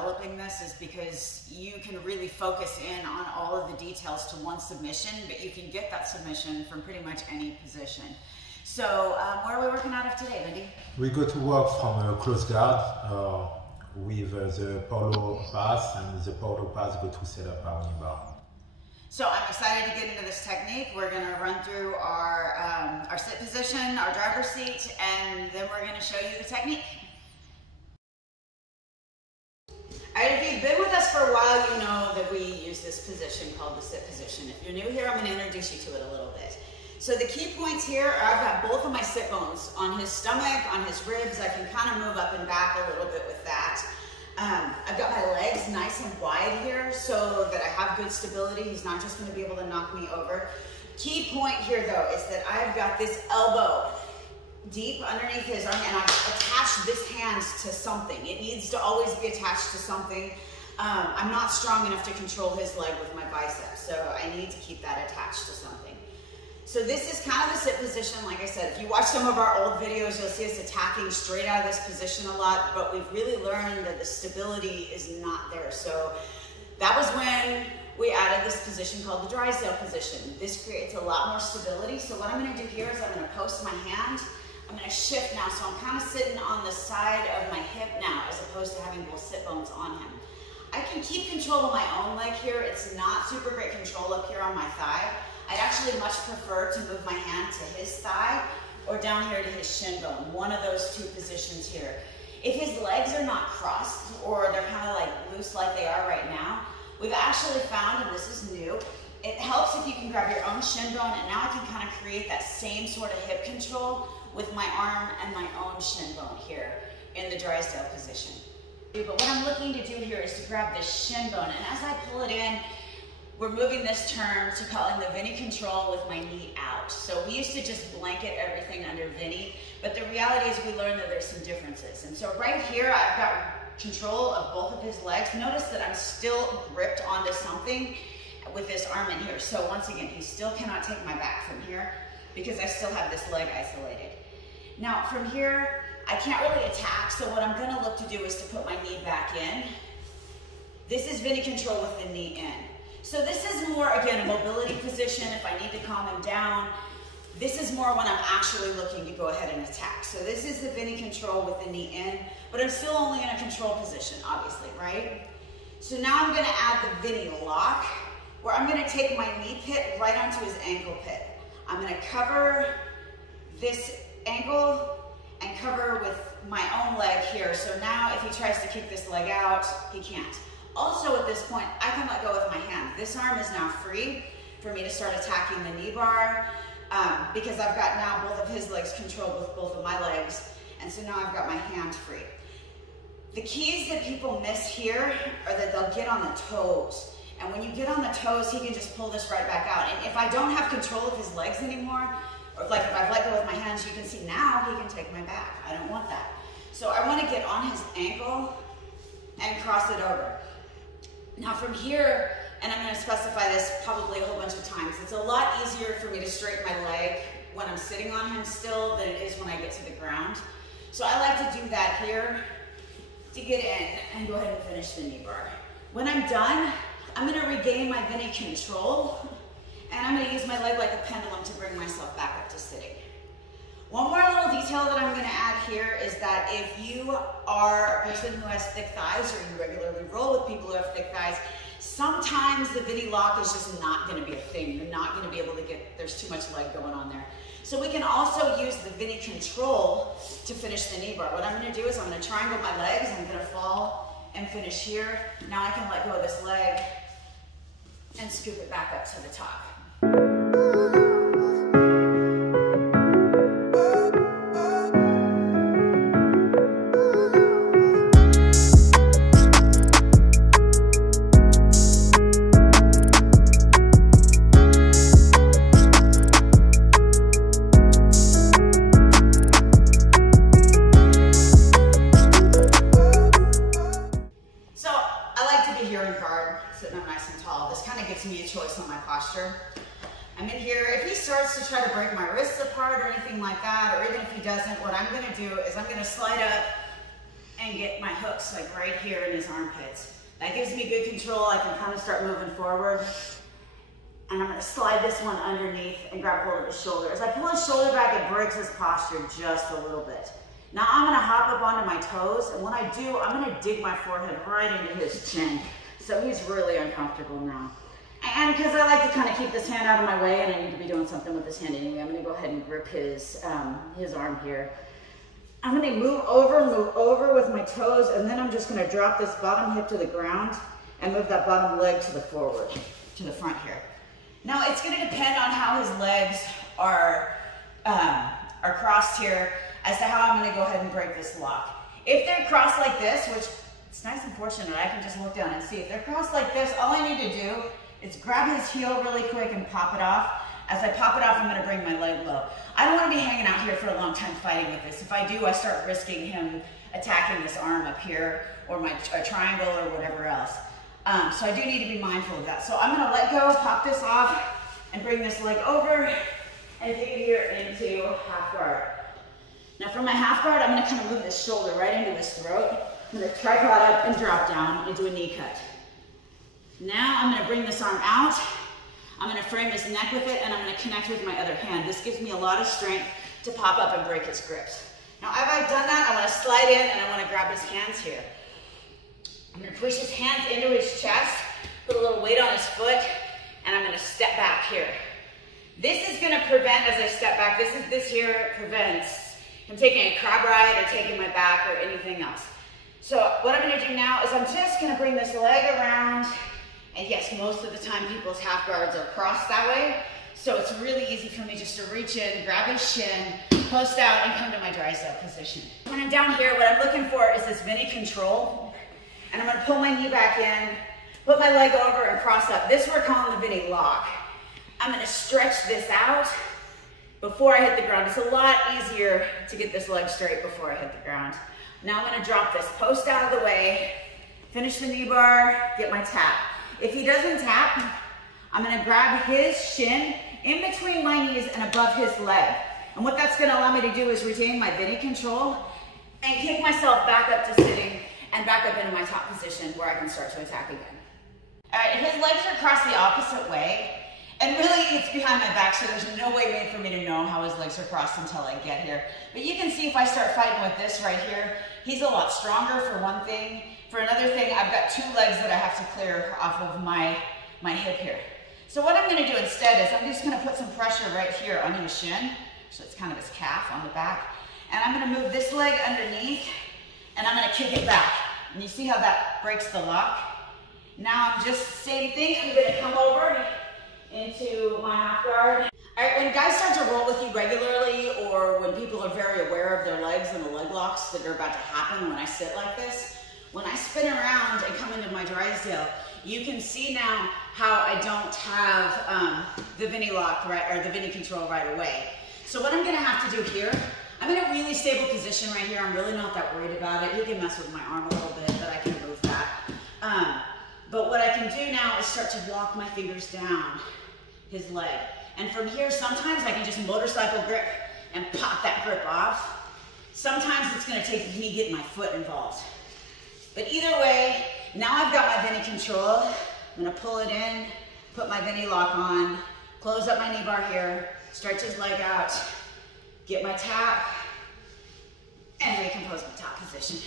developing this is because you can really focus in on all of the details to one submission, but you can get that submission from pretty much any position. So where are we working out of today, Bendy? We go to work from a close guard with the Paulo pass, and the Paulo pass go to set up our Kneebar. So I'm excited to get into this technique. We're going to run through our sit position, our driver's seat, and then we're going to show you the technique. All right, if you've been with us for a while, you know that we use this position called the sit position. If you're new here, I'm going to introduce you to it a little bit. So the key points here are I've got both of my sit bones on his stomach, on his ribs. I can kind of move up and back a little bit with that. I've got my legs nice and wide here so that I have good stability. He's not just going to be able to knock me over. Key point here though is that I've got this elbow deep underneath his arm, and I've attached this hand to something. It needs to always be attached to something. I'm not strong enough to control his leg with my biceps, so I need to keep that attached to something. So this is kind of the sit position. Like I said, if you watch some of our old videos, you'll see us attacking straight out of this position a lot, but we've really learned that the stability is not there. So that was when we added this position called the Drysdale position. This creates a lot more stability. So what I'm going to do here is I'm going to post my hand. I'm going to shift now, so I'm kind of sitting on the side of my hip now as opposed to having both sit bones on him. I can keep control of my own leg here. It's not super great control up here on my thigh. I'd actually much prefer to move my hand to his thigh or down here to his shin bone, one of those two positions here. If his legs are not crossed or they're kind of like loose like they are right now, we've actually found, and this is new, it helps if you can grab your own shin bone, and now I can kind of create that same sort of hip control with my arm and my own shin bone here in the Drysdale position. But what I'm looking to do here is to grab this shin bone, and as I pull it in, we're moving this term to calling the Bendy control with my knee out. So we used to just blanket everything under Bendy, but the reality is we learned that there's some differences. And so right here, I've got control of both of his legs. Notice that I'm still gripped onto something with this arm in here. So once again, he still cannot take my back from here because I still have this leg isolated. Now from here, I can't really attack, so what I'm gonna look to do is to put my knee back in. This is Bendy control with the knee in. So this is more, again, a mobility position if I need to calm him down. This is more when I'm actually looking to go ahead and attack. So this is the Bendy control with the knee in, but I'm still only in a control position, obviously, right? So now I'm gonna add the Bendy lock, where I'm gonna take my knee pit right onto his ankle pit. I'm gonna cover this ankle and cover with my own leg here. So now if he tries to kick this leg out, he can't. Also at this point, I can let go with my hand. This arm is now free for me to start attacking the knee bar because I've got now both of his legs controlled with both of my legs. And so now I've got my hand free. The keys that people miss here are that they'll get on the toes. And when you get on the toes, he can just pull this right back out. And if I don't have control of his legs anymore, or like if I've let go with my hands, you can see now he can take my back. I don't want that. So I want to get on his ankle and cross it over. Now from here, and I'm going to specify this probably a whole bunch of times, it's a lot easier for me to straighten my leg when I'm sitting on him still than it is when I get to the ground. So I like to do that here to get in and go ahead and finish the knee bar. When I'm done, I'm going to regain my Bendy control, and I'm going to use my leg like a pendulum to bring myself back up to sitting. One more little detail that I'm going to add here is that if you are a person who has thick thighs, or you regularly roll with people who have thick thighs, sometimes the Bendy lock is just not going to be a thing. You're not going to be able to get, there's too much leg going on there. So we can also use the Bendy control to finish the knee bar. What I'm going to do is I'm going to triangle my legs, I'm going to fall and finish here. Now I can let go of this leg and scoop it back up to the top. I'm in here. If he starts to try to break my wrists apart or anything like that, or even if he doesn't, what I'm going to do is I'm going to slide up and get my hooks like right here in his armpits. That gives me good control. I can kind of start moving forward. And I'm gonna slide this one underneath and grab hold of his shoulder. As I pull his shoulder back, it breaks his posture just a little bit. Now I'm gonna hop up onto my toes, and when I do, I'm gonna dig my forehead right into his chin. So he's really uncomfortable now. And because I like to kind of keep this hand out of my way, and I need to be doing something with this hand anyway, I'm gonna go ahead and grip his arm here. I'm gonna move over with my toes, and then I'm just gonna drop this bottom hip to the ground and move that bottom leg to the front here. Now it's gonna depend on how his legs are crossed here as to how I'm gonna go ahead and break this lock. If they're crossed like this, which it's nice and fortunate, I can just look down and see. If they're crossed like this, all I need to do is grab his heel really quick and pop it off. As I pop it off, I'm gonna bring my leg low. I don't wanna be hanging out here for a long time fighting with this. If I do, I start risking him attacking this arm up here or a triangle or whatever else. So I do need to be mindful of that. So I'm gonna let go, pop this off, and bring this leg over and take it here into half guard. Now for my half guard, I'm gonna kind of move this shoulder right into his throat. I'm gonna tripod up and drop down into a knee cut. Now I'm gonna bring this arm out. I'm gonna frame his neck with it, and I'm gonna connect with my other hand. This gives me a lot of strength to pop up and break his grips. Now as I've done that, I wanna slide in and I wanna grab his hands here. I'm gonna push his hands into his chest, put a little weight on his foot, and I'm gonna step back here. This is gonna prevent, as I step back, this here prevents him taking a crab ride or taking my back or anything else. So what I'm gonna do now is I'm just gonna bring this leg around, and yes, most of the time people's half guards are crossed that way, so it's really easy for me just to reach in, grab his shin, post out, and come to my dry step position. When I'm down here, what I'm looking for is this Bendy control, and I'm gonna pull my knee back in, put my leg over, and cross up. This we're calling the Bendy lock. I'm gonna stretch this out before I hit the ground. It's a lot easier to get this leg straight before I hit the ground. Now I'm gonna drop this post out of the way, finish the knee bar, get my tap. If he doesn't tap, I'm gonna grab his shin in between my knees and above his leg. And what that's gonna allow me to do is retain my Bendy control and kick myself back up to sitting and back up into my top position where I can start to attack again. All right, if his legs are crossed the opposite way, and really it's behind my back, so there's no way made for me to know how his legs are crossed until I get here. But you can see if I start fighting with this right here, he's a lot stronger for one thing. For another thing, I've got two legs that I have to clear off of my hip here. So what I'm gonna do instead is I'm just gonna put some pressure right here on his shin, so it's kind of his calf on the back, and I'm gonna move this leg underneath, and I'm gonna kick it back. And you see how that breaks the lock? Now I'm just, same thing, I'm gonna come over into my half guard. All right, when guys start to roll with you regularly, or when people are very aware of their legs and the leg locks that are about to happen when I sit like this, when I spin around and come into my Drysdale, you can see now how I don't have the Bendy lock, right, or the Bendy control right away. So what I'm gonna have to do here, I'm in a really stable position right here. I'm really not that worried about it. He can mess with my arm a little bit, but I can move that. But what I can do now is start to walk my fingers down his leg. And from here, sometimes I can just motorcycle grip and pop that grip off. Sometimes it's gonna take me getting my foot involved. But either way, now I've got my Bendy control. I'm gonna pull it in, put my Bendy lock on, close up my knee bar here, stretch his leg out, get my tap, and recompose my top position.